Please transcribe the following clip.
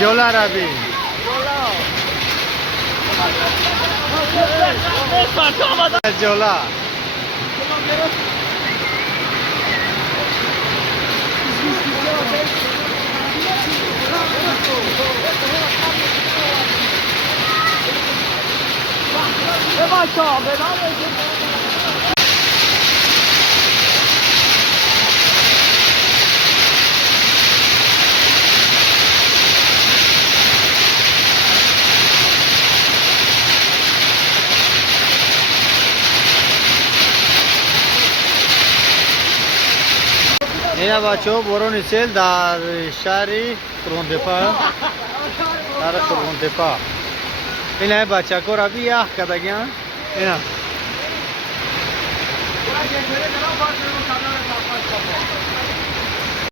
Jola Rabi. Jola. Ina bacho boron isel dar shari Kuruntepa. Dar Kuruntepa. Ina bacha ko rabia kada gya. Ina.